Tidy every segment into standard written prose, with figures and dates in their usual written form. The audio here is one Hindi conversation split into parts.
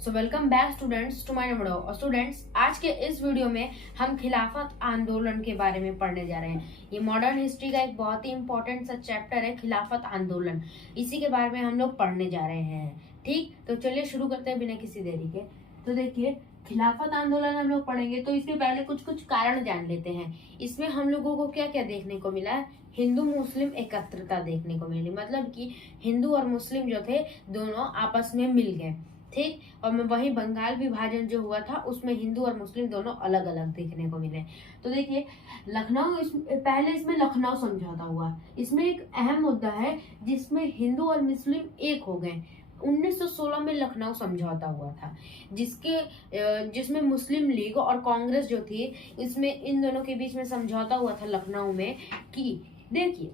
So welcome back students to my video. और स्टूडेंट्स, आज के इस वीडियो में हम खिलाफत आंदोलन के बारे में पढ़ने जा रहे हैं। ये मॉडर्न हिस्ट्री का एक बहुत ही इंपॉर्टेंट सा चैप्टर है, खिलाफत आंदोलन। इसी के बारे में हम लोग पढ़ने जा रहे हैं। ठीक, तो चलिए शुरू करते हैं बिना किसी देरी के। तो देखिए, खिलाफत आंदोलन हम लोग पढ़ेंगे तो इसके पहले कुछ कुछ कारण जान लेते हैं। इसमें हम लोगों को क्या क्या देखने को मिला है? हिंदू मुस्लिम एकत्रता देखने को मिली, मतलब कि हिंदू और मुस्लिम जो थे दोनों आपस में मिल गए। ठीक, और वहीं बंगाल विभाजन जो हुआ था उसमें हिंदू और मुस्लिम दोनों अलग अलग देखने को मिले। तो देखिए, पहले इसमें लखनऊ समझौता हुआ। इसमें एक अहम मुद्दा है जिसमें हिंदू और मुस्लिम एक हो गए। 1916 में लखनऊ समझौता हुआ था, जिसमें मुस्लिम लीग और कांग्रेस जो थी, इसमें इन दोनों के बीच में समझौता हुआ था लखनऊ में कि देखिए,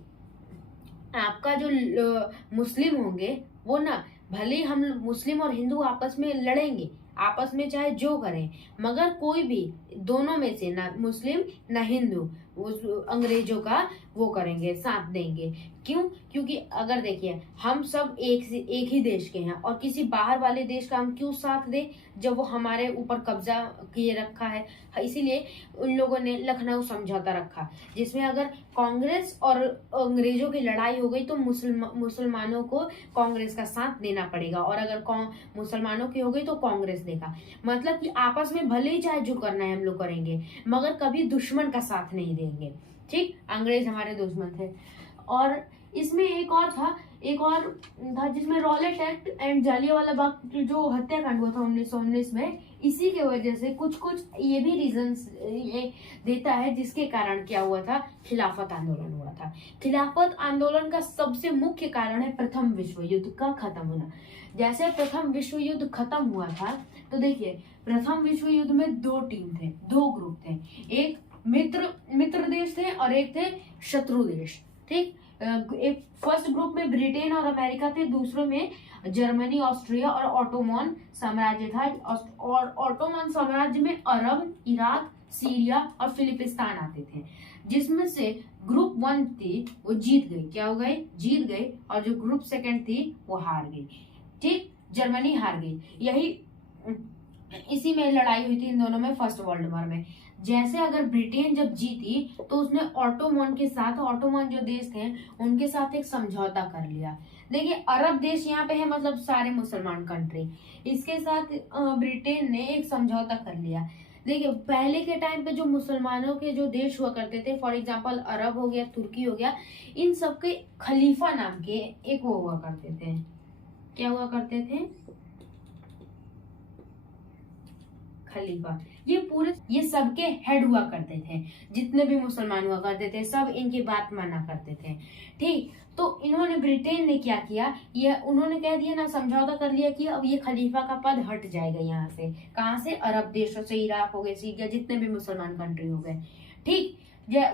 आपका जो मुस्लिम होंगे वो ना, भले हम मुस्लिम और हिंदू आपस में लड़ेंगे, आपस में चाहे जो करें, मगर कोई भी दोनों में से ना मुस्लिम ना हिंदू उस अंग्रेजों का वो करेंगे, साथ देंगे। क्यों? क्योंकि अगर देखिए, हम सब एक ही देश के हैं और किसी बाहर वाले देश का हम क्यों साथ दें जब वो हमारे ऊपर कब्जा किए रखा है। इसीलिए उन लोगों ने लखनऊ समझौता रखा, जिसमें अगर कांग्रेस और अंग्रेजों की लड़ाई हो गई तो मुसलमानों को कांग्रेस का साथ देना पड़ेगा, और अगर मुसलमानों की हो गई तो कांग्रेस देगा। मतलब कि आपस में भले ही चाहे जो करना है हम लोग करेंगे, मगर कभी दुश्मन का साथ नहीं देंगे। ठीक, अंग्रेज हमारे दुश्मन थे। और इसमें एक और था जिसमें Rowlatt act and Jallianwala Bagh जो हत्याकांड हुआ था 1919 में। इसी के वजह से कुछ ये भी रीजंस ये देता है जिसके कारण क्या हुआ था, खिलाफत आंदोलन हुआ था। खिलाफत आंदोलन का सबसे मुख्य कारण है प्रथम विश्व युद्ध का खत्म होना। जैसे प्रथम विश्व युद्ध खत्म हुआ था, तो देखिए, प्रथम विश्व युद्ध में दो ग्रुप थे। एक मित्र देश थे और एक थे शत्रु देश। ठीक, एक फर्स्ट ग्रुप में ब्रिटेन और अमेरिका थे, दूसरे में जर्मनी, ऑस्ट्रिया और ऑटोमन साम्राज्य था। और ऑटोमन साम्राज्य में अरब, इराक, सीरिया और फिलिपिस्तान आते थे, जिसमें से ग्रुप 1 थी वो जीत गई। क्या हो गई? जीत गई। और जो ग्रुप 2 थी वो हार गई। ठीक, जर्मनी हार गई। इसी में लड़ाई हुई थी इन दोनों में, फर्स्ट वर्ल्ड वॉर में। जैसे अगर ब्रिटेन जब जीती तो उसने ऑटोमन जो देश थे उनके साथ एक समझौता कर लिया। देखिए, अरब देश यहाँ पे है, मतलब सारे मुसलमान कंट्री, इसके साथ ब्रिटेन ने एक समझौता कर लिया। देखिए, पहले के टाइम पे जो मुसलमानों के जो देश हुआ करते थे, फॉर एग्जांपल अरब हो गया, तुर्की हो गया, इन सबके खलीफा नाम के एक वो हुआ करते थे। क्या हुआ करते थे? खलीफा। ये सबके हेड हुआ करते थे। जितने भी मुसलमान हुआ करते थे सब इनकी बात माना करते थे। ठीक, तो इन्होंने, ब्रिटेन ने क्या किया, ये उन्होंने कह दिया ना, समझौता कर लिया कि अब ये खलीफा का पद हट जाएगा यहाँ से। कहाँ से? अरब देशों से, इराक हो गए, सीरिया, जितने भी मुसलमान कंट्री हो गए। ठीक,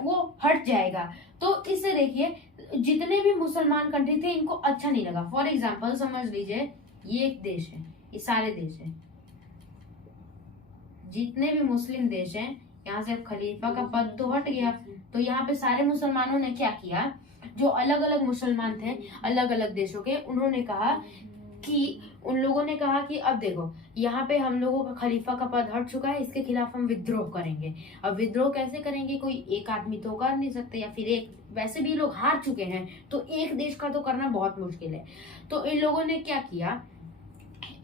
वो हट जाएगा। तो इससे देखिए, जितने भी मुसलमान कंट्री थे इनको अच्छा नहीं लगा। फॉर एग्जाम्पल समझ लीजिए, ये एक देश है, ये सारे देश है, जितने भी मुस्लिम देश हैं, यहाँ से खलीफा का पद तो हट गया। तो यहाँ पे सारे मुसलमानों ने क्या किया, जो अलग अलग मुसलमान थे अलग अलग देशों के, उन लोगों ने कहा कि अब देखो, यहाँ पे हम लोगों का खलीफा का पद हट चुका है, इसके खिलाफ हम विद्रोह करेंगे। अब विद्रोह कैसे करेंगे? कोई एक आदमी तो कर नहीं सकते, या फिर वैसे भी लोग हार चुके हैं तो एक देश का तो करना बहुत मुश्किल है। तो इन लोगों ने क्या किया,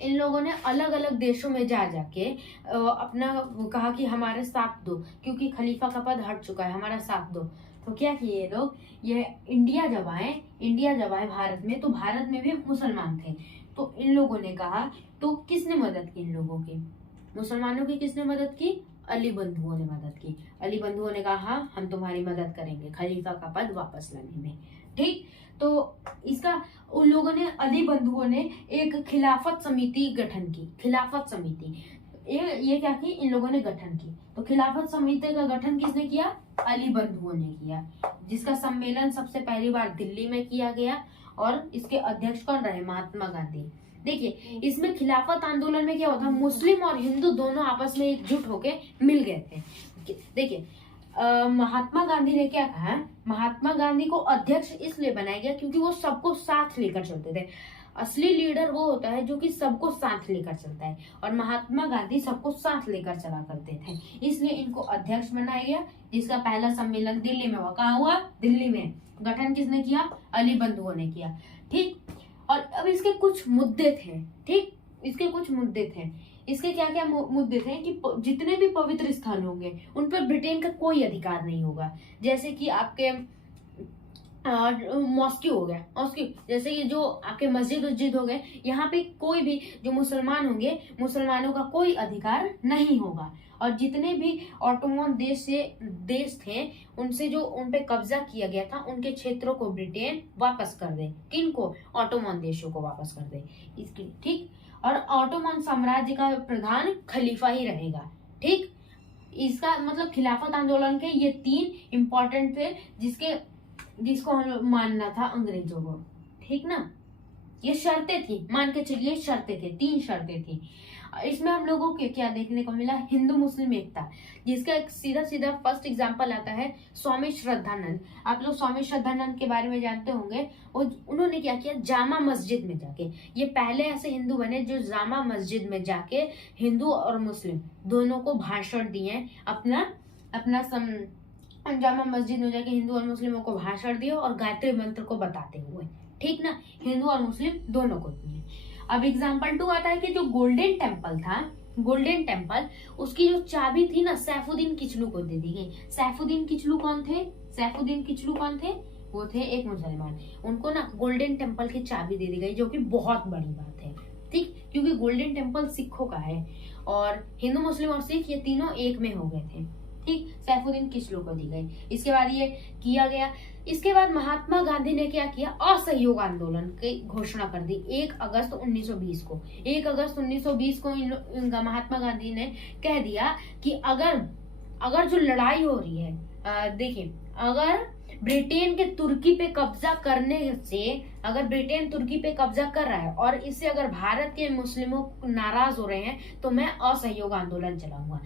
इन लोगों ने अलग अलग देशों में जाके अपना कहा कि हमारे साथ दो, क्योंकि खलीफा का पद हट चुका है, हमारा साथ दो। तो क्या किए लोग, ये इंडिया जब आए भारत में, तो भारत में भी मुसलमान थे। तो इन लोगों ने कहा, तो किसने मदद की इन लोगों की? मुसलमानों की किसने मदद की? अली बंधुओं ने मदद की। अली बंधुओं ने कहा, हाँ, हम तुम्हारी मदद करेंगे खलीफा का पद वापस लाने में। ठीक, तो इसका उन लोगों ने, अली बंधुओं ने एक खिलाफत समिति गठन की। खिलाफत समिति ये क्या की? इन लोगों ने गठन की। तो खिलाफत समिति का गठन किसने किया? अली बंधुओं ने किया, जिसका सम्मेलन सबसे पहली बार दिल्ली में किया गया। और इसके अध्यक्ष कौन रहे? महात्मा गांधी। देखिए, इसमें खिलाफत आंदोलन में क्या होता, मुस्लिम और हिंदू दोनों आपस में एकजुट होके मिल गए थे। देखिए, महात्मा गांधी ने क्या कहा, महात्मा गांधी को अध्यक्ष इसलिए बनाया गया क्योंकि वो सबको साथ लेकर चलते थे। असली लीडर वो होता है जो कि सबको साथ लेकर चलता है, और महात्मा गांधी सबको साथ लेकर चला करते थे, इसलिए इनको अध्यक्ष बनाया गया, जिसका पहला सम्मेलन दिल्ली में हुआ। कहाँ हुआ? दिल्ली में। गठन किसने किया? अली बंधुओं ने किया। ठीक, और अब इसके कुछ मुद्दे थे। ठीक, इसके कुछ मुद्दे थे। इसके क्या क्या मुद्दे थे कि जितने भी पवित्र स्थल होंगे उन पर ब्रिटेन का कोई अधिकार नहीं होगा। जैसे कि आपके मॉस्क्यू हो गया, मॉस्क्यू जैसे कि जो आपके मस्जिद हो गए, यहाँ पे कोई भी जो मुसलमान होंगे, मुसलमानों का कोई अधिकार नहीं होगा। और जितने भी ऑटोमन देश थे, उनसे जो उन पे कब्जा किया गया था, उनके क्षेत्रों को ब्रिटेन वापस कर दे। किनको? ऑटोमन देशों को वापस कर दे इसकी। ठीक, और ऑटोमन साम्राज्य का प्रधान खलीफा ही रहेगा। ठीक, इसका मतलब खिलाफत आंदोलन के ये 3 इंपॉर्टेंट थे जिसको हम मानना था अंग्रेजों को। ठीक ना, ये शर्तें थी, मान के चलिए शर्तें थे, 3 शर्तें थी। इसमें हम लोगों को क्या देखने को मिला? हिंदू मुस्लिम एकता, जिसका एक सीधा फर्स्ट एग्जांपल आता है स्वामी श्रद्धानंद। आप लोग स्वामी श्रद्धानंद के बारे में जानते होंगे। उन्होंने क्या किया? जामा मस्जिद में जाके, ये पहले ऐसे हिंदू बने जो जामा मस्जिद में जाके हिंदू और मुस्लिम दोनों को भाषण दिए। जामा मस्जिद में जाके हिंदू और मुस्लिमों को भाषण दिए और गायत्री मंत्र को बताते हुए। ठीक ना, हिंदू और मुस्लिम दोनों को दिए। अब एग्जाम्पल 2 आता है कि जो गोल्डन टेम्पल था, गोल्डन टेम्पल, उसकी जो चाबी थी ना सैफुद्दीन किचलू को दे दी गई। सैफुद्दीन किचलू कौन थे? सैफुद्दीन किचलू कौन थे? वो थे एक मुसलमान। उनको ना गोल्डन टेम्पल की चाबी दे दी गई, जो कि बहुत बड़ी बात है। ठीक, क्योंकि गोल्डन टेम्पल सिखों का है और हिंदू मुस्लिम और सिख ये तीनों एक में हो गए थे। ठीक, सैफुद्दीन किचलू को दी गई। इसके बाद ये किया गया। इसके बाद महात्मा गांधी ने क्या किया? असहयोग आंदोलन की घोषणा कर दी 1 अगस्त 1920 को। 1 अगस्त 1920 को महात्मा गांधी ने कह दिया कि अगर जो लड़ाई हो रही है, देखिए, अगर ब्रिटेन के तुर्की पे कब्जा करने से, अगर ब्रिटेन तुर्की पे कब्जा कर रहा है और इससे अगर भारत के मुस्लिमों नाराज हो रहे हैं, तो मैं असहयोग आंदोलन चलाऊंगा।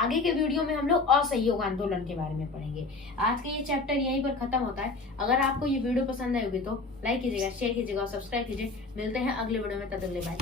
आगे के वीडियो में हम लोग असहयोग आंदोलन के बारे में पढ़ेंगे। आज का ये चैप्टर यहीं पर खत्म होता है। अगर आपको ये वीडियो पसंद आई होगी तो लाइक कीजिएगा, शेयर कीजिएगा और सब्सक्राइब कीजिए। मिलते हैं अगले वीडियो में, तब तक के लिए बाय।